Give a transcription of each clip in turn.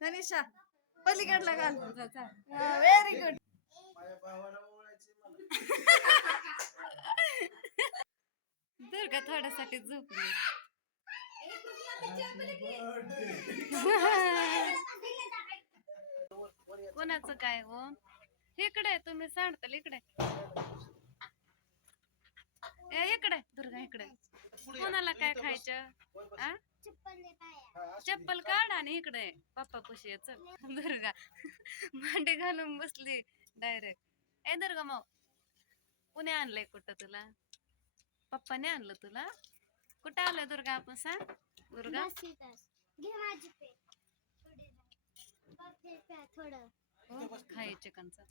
तनिषा पलीकडला घाल. Very good. Durga थोड्यासाठी झोपली. कोणाचं काय हो इकडे तुम्ही सांडताल इकडे इकडे दुर्गा इकडे कोणाला काय खायचं चप्पल काढ आणि इकडे पप्पा पशी आहे. चल दुर्गा भांडे घालून बसली डायरेक्ट. ए दुर्गा माऊ कुणी आणलंय कुठं तुला पप्पाने आणलं तुला कुठं आलं दुर्गा आपण सांग दुर्गा खाय चिकनचा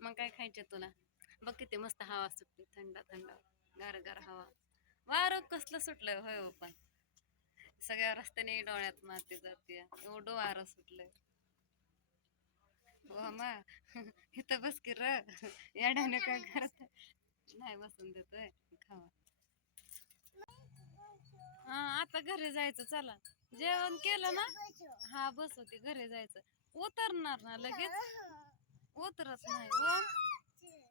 मग काय खायचे तुला बघ किती मस्त हवा सुटली थंड थंड गार गार हवा वारं कसलं सुटलंय होय हो पण सगळ्या रस्त्याने डोळ्यात माती जाते एवढं वारं सुटलंय. हो मा इथं बस की र येड्याने काय करत नाही बसून देतोय खावा. हा आता घरी जायचं चला जेवण केलं ना हा बस होती घरी जायचं उतरणार ना लगेच उतरत नाही हो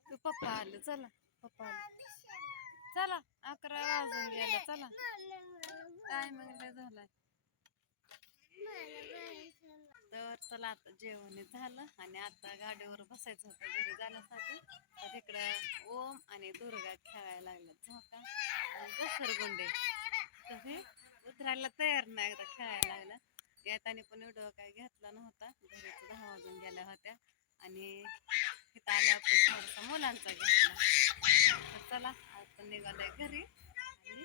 तू पप्पा आले चला पप्पा आले चला 11 वाजून गेला चला टायमिंग झालाय. तर चला आता जेवण झालं आणि आता गाडीवर बसायचं होतं घरी जाण्यासाठी तर तिकडं ओम आणि दुर्गा खेळायला लागले झोका आणि घसरगुंडे तसे उतरायला तयार नाही एकदा खेळायला लागलं. येताना पण व्हिडिओ काय घेतला नव्हता घरी 10 वाजून गेल्या होत्या आणि इथं आल्या आपण थोडासा मुलांचा घेतला. तर चला आता निघालोय घरी आणि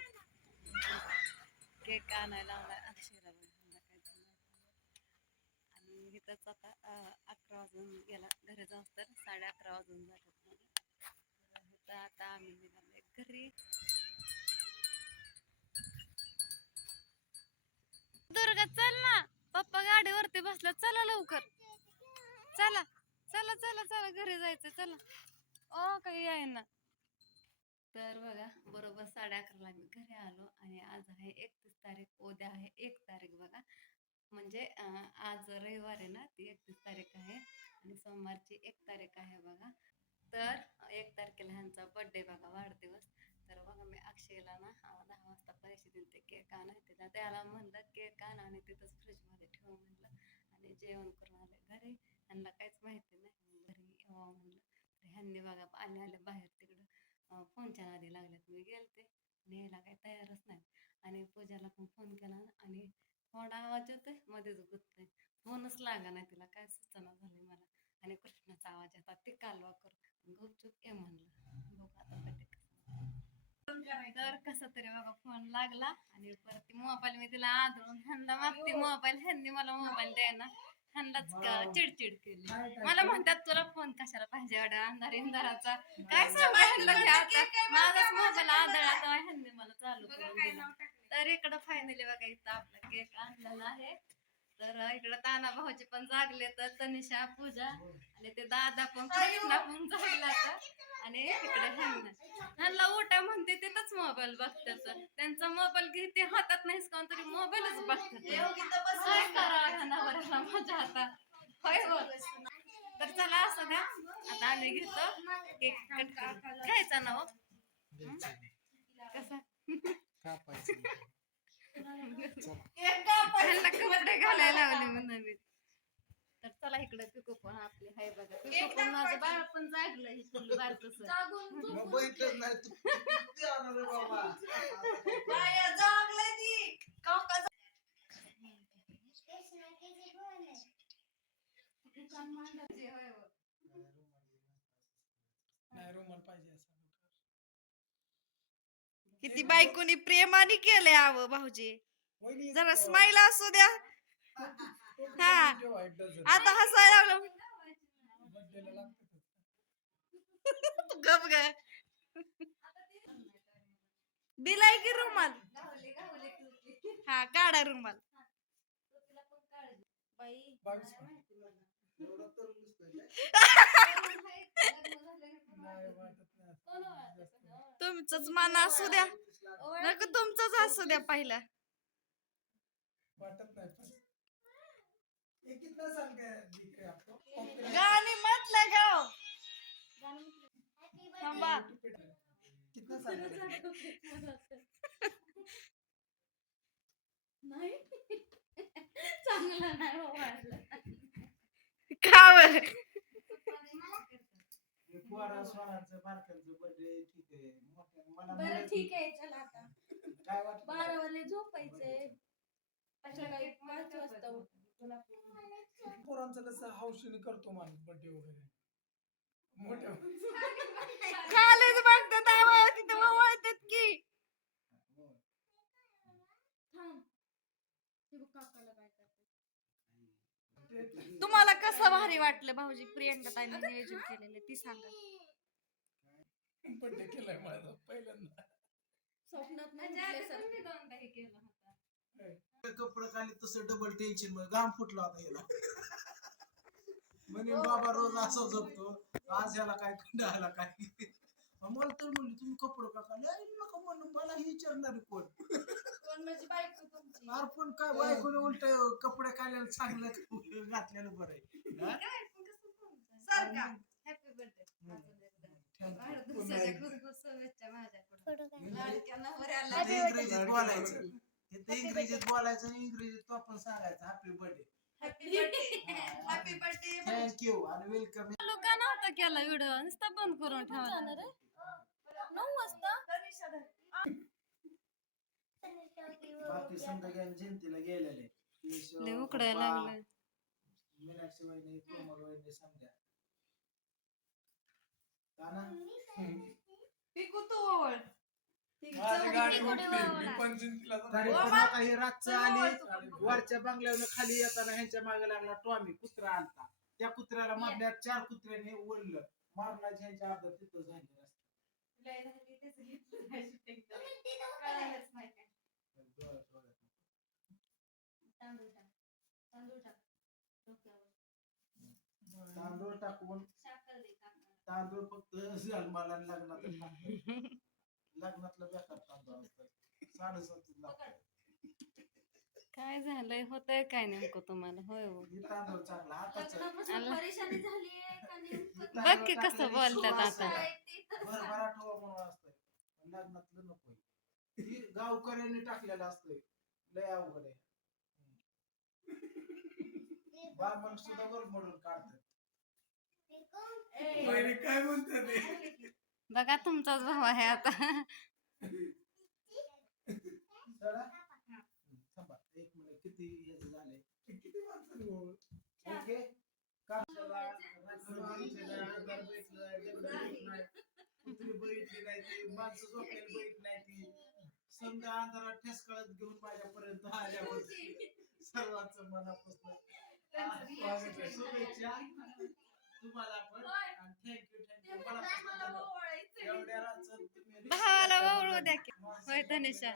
केक आणायला लावलाय अक्षराला आणि इथंच आता 11 वाजून गेला घरी जाऊन तर 11:30 वाजून जातात मला तर आता आम्ही निघालोय घरी. दुर्गा चल ना पप्पा गाडीवरती बसला चला लवकर चला चला चला चला घरी जायचं चला ओ काही आहे ना. तर बघा बरोबर 11:30 मी घरी आलो आणि आज आहे 31 तारीख उद्या आहे 1 तारीख बघा म्हणजे आज रविवार आहे ना ती 31 तारीख आहे आणि सोमवारची 1 तारीख आहे बघा. तर 1 तारखेला ह्यांचा बर्थडे बघा वाढदिवस. तर बघा मी अक्षयला ना 10 वाजता पैसे दिले केक आणायचे ना त्याला म्हणलं केक आण आणि तिथंच फ्रीजमध्ये ठेव म्हणलं आणि जेवण करून आले घरी ह्यांना काहीच माहिती नाही घरी यावं म्हणलं तर ह्यांनी बघा आले बाहेर तिकडं फोनच्या नादी लागल्यात मी गेलते न्यायला काही तयारच नाही आणि पूजाला पण फोन केला आणि थोडा आवाज येतोय मध्येच गुततोय फोनच लागा नाही तिला काय सुचना झाली मला आणि कृष्णाचा आवाज येतात ते कालवा कर गुपचूप ये म्हणलं बघ आता तर कसा तरी बघा फोन लागला आणि परत मोबाईल मी तिला आदळून ह्यांना मागते मोबाईल ह्यांनी मला मोबाईल द्यायना ह्यांनाच चिडचिड केली मला म्हणतात तुला फोन कशाला पाहिजे एवढ्या अंधार इंधाराचा काय सांगा माझाच मोबाईल आदळला तेव्हा ह्यांनी मला चालू करून दिला. तर इकडं फायनली बघा इथं आपला केक आणलेला आहे. तर इकडं ताना भाऊजी पण जागले तर तनिषा पूजा आणि ते दादा पण कृष्णा पण जागला आणि इकडे ह्यांना उठा म्हणते तिथंच मोबाईल बघतात त्यांचा मोबाईल घेते हातात नाहीस कोण तरी मोबाईलच बघतात काय करावं ह्यांना बरं माझ्या हातात होय हो. तर चला असं द्या आता आम्ही घेतो केक कट करू खायचा ना हो कसा कपडे घालायला लावले म्हणून मी. तर चला इकडे पिको पण आपली हाय बघा पिको पण माझं बाळ पण जागलं इकडलं बारकस किती बायकोनी प्रेमाने केलंय आव भाऊजी जरा स्माईल असू द्या. हा आता हसायला लागलं गप ग दिलाय की रुमाल हा काढा रुमाल तुमचंच मान असू द्या नको तुमचंच असू द्या पहिला. वाटत नाही पण ये कितना साल का दिख रहे आपको गाणी म्हटलं गाव थांबा. कितना साल का नाही चांगलं नाही का बरं पोरा स्वरांचं बारकांचं बर्थडे ठीक आहे मला बरं ठीक आहे चला आता काय वाटत 12 वाजले झोपायचंय सकाळी 5 वाजता पोरांचं कसं हौशीने करतो माणूस बर्थडे वगैरे मोठ्या खालीच बघतात आवाज तिथं वळतात की थांब ते बघ काकाला काय करते तुम्हाला कसं भारी वाटलं भाऊजी प्रियंका ताईने नियोजन केलेलं ती सांगा. बर्थडे केलाय माझा पहिल्यांदा स्वप्नात कपडे खाली तसं डबल टेन्शन मध्ये घाम फुटला होता याला म्हणे बाबा रोज असं झोपतो आज याला काय कंटाळला काय मला तर म्हणली तुम्ही कपडे का खाली नका म्हणून मला ही विचारणार कोण कोण माझी बायको तुमची अरे पण काय बायकोने उलट कपडे खायला चांगलं घातलेलं बरं आहे हा? सारखा हॅपी बर्थडे इंग्रजीत बोलायचं इथे इंग्रजीत बोलायचं आणि इंग्रजीत तो आपण सांगायचं happy birthday happy birthday thank you आणि वेलकम लोका नव्हता केला व्हिडिओ नुसता बंद करून ठेवला 9 वाजता बाकी समजा जयंतीला गेलेले लय उकडायला लागलं. मीनाक्षी वहिनी कोमल वहिनी समजा का ना पिकू तू ओवळ तरी पण आता हे रातचं आली वरच्या बंगल्यावर खाली येताना ह्यांच्या मागे लागला टॉमी कुत्रा आलता त्या कुत्र्याला मारल्या 4 कुत्र्याने ओढलं मारण्याची ह्यांच्या अर्धा तिथं झाली तांदूळ टाकून तांदूळ फक्त मला लग्नात लग्नातलं बेकार तांदूळ असतं 7.5 लाख काय झालंय होतंय काय नेमकं तुम्हाला होय हो. हे तांदूळ चांगला आताच परेशानी झालीये का बघ की कसं बोलतात आता भरभरा ठेवा म्हणून असतंय लग्नातलं नको ही गावकऱ्यांनी टाकलेलं असतंय लय अवघड आहे बामण सुद्धा वर मोडून काढतात काय म्हणतात बघा तुमचाच भाव आहे आता थांबा 1 मिनिट किती हे झाले किती माणसं ओके कुत्री बघितली नाही ती माणसं झोपलेली बघितली नाही ती समजा अंधारात ठेसकळत घेऊन माझ्यापर्यंत आल्यावर सर्वांचं मनापासून शुभेच्छा तुम्हाला पण आणि थँक्यू एवढ्या रातचं तुम्ही भावाला ओळू द्या की होय तनिषा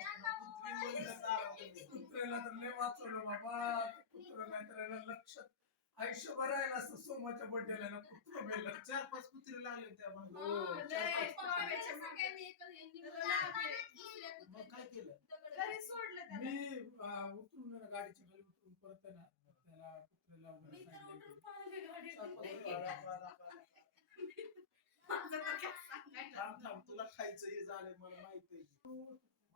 कुत्र्याला तर लय वाचवलं बाबा कुत्रा नाही तर लक्षात आयुष्यभर राहिला असतं सोमाच्या बड्डेला ना कुत्रा मेला 4-5 कुत्रे लागले त्या मग काय केलं मी उतरून गाडीच्या खाली उतरून परत ना त्याला कुत्र्याला थांब तुला खायचं हे झालंय मला माहिती आहे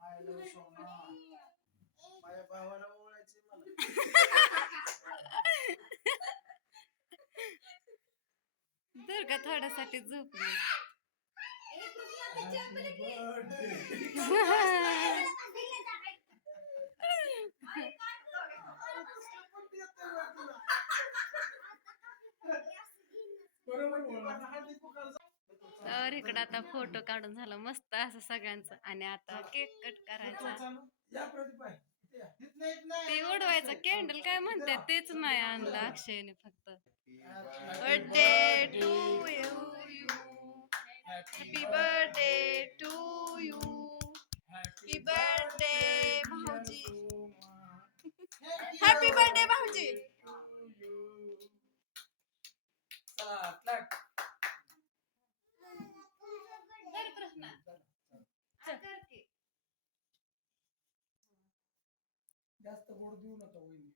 मायाला सोना माझ्या भावाला ओळायचे मला दुर्गा थोड्यासाठी झोपली तर इकडं आता फोटो काढून झाला मस्त असं सगळ्यांचं आणि आता केक कट करायचा ते उडवायचं कॅन्डल काय म्हणते तेच नाही आणलं अक्षयने फक्त birthday to you happy birthday to you happy birthday भाऊजी हॅपी बर्थडे भाऊजी जास्त गोड देऊ नका वहिनी.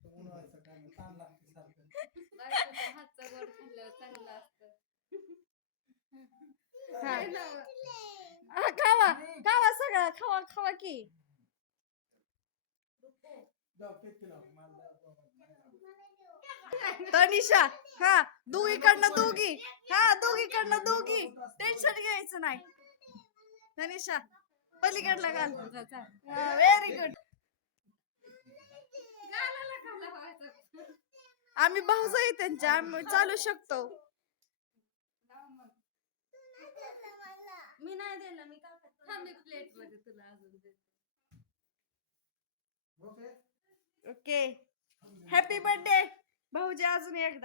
ते उन्हाळ्याचं काय नाही, ताण लागते सारखं. बायकोच्या हातचा गोड खाल्ल्यावर चांगलं असतं. हा. आहे ना व? हा, खावा खावा सगळं खावा खावा की जाऊ, फेकते लाव. मला जाऊ, बाबा. तनिषा हा दोघीकडनं दोघी हा दोघीकडनं दोघी टेन्शन घ्यायचं नाही तनिषा पलीकडला घाल व्हेरी गुड गालाला का लावायचं? आम्ही भाऊज आहे त्यांच्या आम्ही चालू शकतो लाव मग. मी नाही देणार मी काय हा, मी प्लेट मध्ये तुला अजून देते. ओके. ओके हॅपी बर्थडे भाऊजी अजून एकदा